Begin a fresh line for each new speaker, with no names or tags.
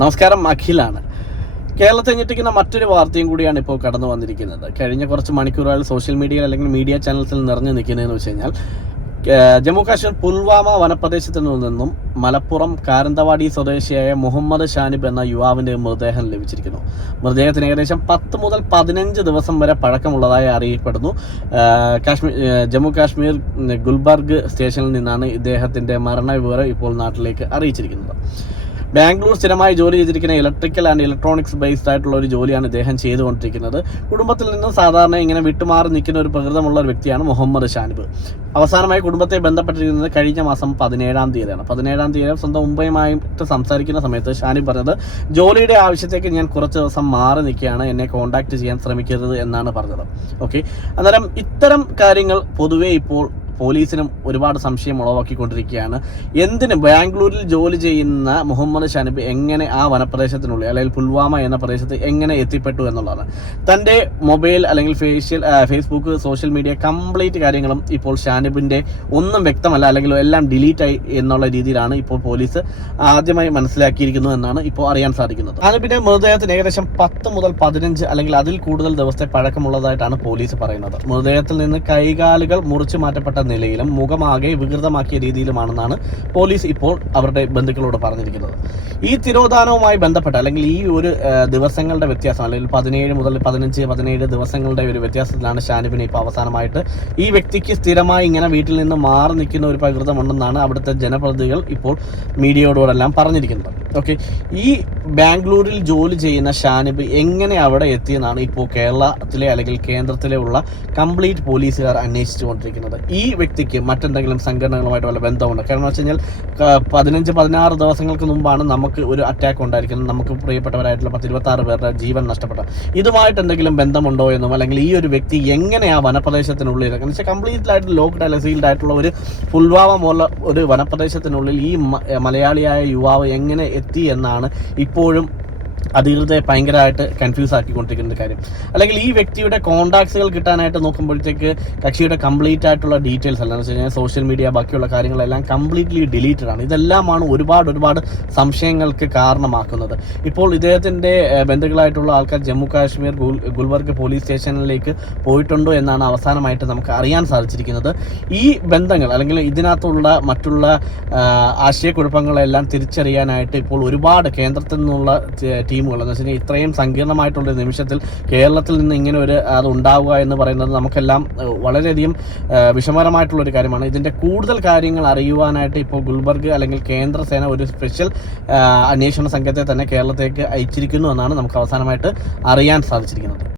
നമസ്കാരം അഖിലാണ്. കേരളത്തെ ഞെട്ടിക്കുന്ന മറ്റൊരു വാർത്തയും കൂടിയാണ് ഇപ്പോൾ കടന്നു വന്നിരിക്കുന്നത്. കഴിഞ്ഞ കുറച്ച് മണിക്കൂറുകൾ സോഷ്യൽ മീഡിയയിൽ അല്ലെങ്കിൽ മീഡിയ ചാനൽസിൽ നിറഞ്ഞു നിൽക്കുന്നതെന്ന് വെച്ച് കഴിഞ്ഞാൽ ജമ്മു കാശ്മീർ പുൽവാമ വനപ്രദേശത്തു നിന്നും മലപ്പുറം കാരന്തവാടി സ്വദേശിയായ മുഹമ്മദ് ഷാനിബ് എന്ന യുവാവിന്റെ മൃതദേഹം ലഭിച്ചിരിക്കുന്നു. മൃതദേഹത്തിന് ഏകദേശം പത്ത് മുതൽ പതിനഞ്ച് ദിവസം വരെ പഴക്കമുള്ളതായി അറിയപ്പെടുന്നു. കാശ്മീർ ജമ്മു കാശ്മീർ ഗുൽബർഗ് സ്റ്റേഷനിൽ നിന്നാണ് ഇദ്ദേഹത്തിന്റെ മരണവിവരം ഇപ്പോൾ നാട്ടിലേക്ക് അറിയിച്ചിരിക്കുന്നത്. ബാംഗ്ലൂർ സ്ഥിരമായി ജോലി ചെയ്തിരിക്കുന്ന ഇലക്ട്രിക്കൽ ആൻഡ് ഇലക്ട്രോണിക്സ് ബേസ്ഡ് ആയിട്ടുള്ള ഒരു ജോലിയാണ് ഇദ്ദേഹം ചെയ്തുകൊണ്ടിരിക്കുന്നത്. കുടുംബത്തിൽ നിന്ന് സാധാരണ ഇങ്ങനെ വിട്ടുമാറി നിൽക്കുന്ന ഒരു പ്രകൃതമുള്ള ഒരു വ്യക്തിയാണ് മുഹമ്മദ് ഷാനിബ്. അവസാനമായി കുടുംബത്തെ ബന്ധപ്പെട്ടിരിക്കുന്നത് കഴിഞ്ഞ മാസം പതിനേഴാം തീയതിയാണ്. പതിനേഴാം തീയതി സ്വന്തം മുംബൈയുമായിട്ട് സംസാരിക്കുന്ന സമയത്ത് ഷാനിബ് പറഞ്ഞത് ജോലിയുടെ ആവശ്യത്തേക്ക് ഞാൻ കുറച്ച് ദിവസം മാറി നിൽക്കുകയാണ്. എന്നെ കോൺടാക്ട് ചെയ്യാൻ ശ്രമിക്കരുത് എന്നാണ് പറഞ്ഞത്. ഓക്കെ അന്നേരം ഇത്തരം കാര്യങ്ങൾ പൊതുവേ ഇപ്പോൾ പോലീസിനും ഒരുപാട് സംശയം ഉളവാക്കിക്കൊണ്ടിരിക്കുകയാണ്. എന്തിന് ബാംഗ്ലൂരിൽ ജോലി ചെയ്യുന്ന മുഹമ്മദ് ഷാനിബ് എങ്ങനെ ആ വനപ്രദേശത്തിനുള്ളിൽ അല്ലെങ്കിൽ പുൽവാമ എന്ന പ്രദേശത്ത് എങ്ങനെ എത്തിപ്പെട്ടു എന്നുള്ളതാണ്. തന്റെ മൊബൈൽ അല്ലെങ്കിൽ facial Facebook social media complete കാര്യങ്ങളും ഇപ്പോൾ ഷാനിബിന്റെ ഒന്നും വ്യക്തമല്ല അല്ലെങ്കിൽ എല്ലാം ഡിലീറ്റ് ആയി എന്നുള്ള രീതിയിലാണ് ഇപ്പോൾ പോലീസ് ആദ്യമായി മനസ്സിലാക്കിയിരിക്കുന്നു എന്നാണ് ഇപ്പോൾ അറിയാൻ സാധിക്കുന്നത്. ഷാനിബിന്റെ മൃതദേഹത്തിന് ഏകദേശം പത്ത് മുതൽ പതിനഞ്ച് അല്ലെങ്കിൽ അതിൽ കൂടുതൽ ദിവസത്തെ പഴക്കമുള്ളതായിട്ടാണ് പോലീസ് പറയുന്നത്. മൃതദേഹത്തിൽ നിന്ന് കൈകാലുകൾ മുറിച്ചു മാറ്റപ്പെട്ട നിലയിലും മുഖമാകെ വികൃതമാക്കിയ രീതിയിലുമാണെന്നാണ് പോലീസ് ഇപ്പോൾ അവരുടെ ബന്ധുക്കളോട് പറഞ്ഞിരിക്കുന്നത്. ഈ തിരോധാനവുമായി ബന്ധപ്പെട്ട് അല്ലെങ്കിൽ ഈ ഒരു ദിവസങ്ങളുടെ വ്യത്യാസം അല്ലെങ്കിൽ പതിനേഴ് മുതൽ പതിനഞ്ച് പതിനേഴ് ദിവസങ്ങളുടെ ഒരു വ്യത്യാസത്തിലാണ് ഷാനിബിനെ ഇപ്പോൾ അവസാനമായിട്ട് ഈ വ്യക്തിക്ക് സ്ഥിരമായി ഇങ്ങനെ വീട്ടിൽ നിന്ന് മാറി നിൽക്കുന്ന ഒരു പ്രകൃതമുണ്ടെന്നാണ് അവിടുത്തെ ജനപ്രതിനിധികൾ ഇപ്പോൾ മീഡിയയോടോടെല്ലാം പറഞ്ഞിരിക്കുന്നത്. ഓക്കെ ഈ ബാംഗ്ലൂരിൽ ജോലി ചെയ്യുന്ന ഷാനിബ് എങ്ങനെ അവിടെ എത്തിയെന്നാണ് ഇപ്പോൾ കേരളത്തിലെ അല്ലെങ്കിൽ കേന്ദ്രത്തിലെ ഉള്ള കംപ്ലീറ്റ് പോലീസുകാർ അന്വേഷിച്ചുകൊണ്ടിരിക്കുന്നത്. ഈ വ്യക്തിക്ക് മറ്റെന്തെങ്കിലും സംഘടനകളുമായിട്ട് വല്ല ബന്ധമുണ്ടോ? കാരണം വെച്ച് കഴിഞ്ഞാൽ പതിനഞ്ച് പതിനാറ് ദിവസങ്ങൾക്ക് മുമ്പാണ് നമുക്ക് ഒരു അറ്റാക്ക് ഉണ്ടായിരിക്കുന്നത്. നമുക്ക് പ്രിയപ്പെട്ടവരായിട്ടുള്ള പത്ത് ഇരുപത്താറ് പേരുടെ ജീവൻ നഷ്ടപ്പെട്ട. ഇതുമായിട്ട് എന്തെങ്കിലും ബന്ധമുണ്ടോ എന്നും അല്ലെങ്കിൽ ഈ ഒരു വ്യക്തി എങ്ങനെ ആ വനപ്രദേശത്തിനുള്ളിൽ എന്ന് വെച്ചാൽ കംപ്ലീറ്റ് ആയിട്ട് ലോക്ക്ഡ് അല്ലെങ്കിൽ സീൽഡ് ആയിട്ടുള്ള ഒരു പുൽവാമ പോലുള്ള ഒരു വനപ്രദേശത്തിനുള്ളിൽ ഈ മലയാളിയായ യുവാവ് എങ്ങനെ എത്തി എന്നാണ് ഇപ്പോഴും അധികൃതരെ ഭയങ്കരമായിട്ട് കൺഫ്യൂസ് ആക്കിക്കൊണ്ടിരിക്കുന്ന കാര്യം. അല്ലെങ്കിൽ ഈ വ്യക്തിയുടെ കോൺടാക്ട്സുകൾ കിട്ടാനായിട്ട് നോക്കുമ്പോഴത്തേക്ക് കക്ഷിയുടെ കംപ്ലീറ്റ് ആയിട്ടുള്ള ഡീറ്റെയിൽസ് അല്ല. എന്ന് വെച്ച് കഴിഞ്ഞാൽ സോഷ്യൽ മീഡിയ ബാക്കിയുള്ള കാര്യങ്ങളെല്ലാം കംപ്ലീറ്റ്ലി ഡിലീറ്റഡ് ആണ്. ഇതെല്ലാമാണ് ഒരുപാട് ഒരുപാട് സംശയങ്ങൾക്ക് കാരണമാക്കുന്നത്. ഇപ്പോൾ ഇദ്ദേഹത്തിന്റെ ബന്ധുക്കളായിട്ടുള്ള ആൾക്കാർ ജമ്മു കാശ്മീർ ഗുൽ- ഗുൽബർഗ് പോലീസ് സ്റ്റേഷനിലേക്ക് പോയിട്ടുണ്ടോ എന്നാണ് അവസാനമായിട്ട് നമുക്ക് അറിയാൻ സാധിച്ചിരിക്കുന്നത്. ഈ ബന്ധങ്ങൾ അല്ലെങ്കിൽ ഇതിനകത്തുള്ള മറ്റുള്ള ആശയക്കുഴപ്പങ്ങളെല്ലാം തിരിച്ചറിയാനായിട്ട് ഇപ്പോൾ ഒരുപാട് കേന്ദ്രത്തിൽ നിന്നുള്ള ടീമുകൾ. എന്ന് വെച്ചാൽ ഇത്രയും സങ്കീർണമായിട്ടുള്ള നിമിഷത്തിൽ കേരളത്തിൽ നിന്ന് ഇങ്ങനെ ഒരു അത് ഉണ്ടാവുക എന്ന് പറയുന്നത് നമുക്കെല്ലാം വളരെയധികം ഏഹ്, വിഷമകരമായിട്ടുള്ള ഒരു കാര്യമാണ്. ഇതിന്റെ കൂടുതൽ കാര്യങ്ങൾ അറിയുവാനായിട്ട് ഇപ്പോൾ ഗുൽബർഗ് അല്ലെങ്കിൽ കേന്ദ്ര സേന ഒരു സ്പെഷ്യൽ അന്വേഷണ സംഘത്തെ തന്നെ കേരളത്തിലേക്ക് അയച്ചിരിക്കുന്നു എന്നാണ് നമുക്ക് അവസാനമായിട്ട് അറിയാൻ സാധിച്ചിരിക്കുന്നത്.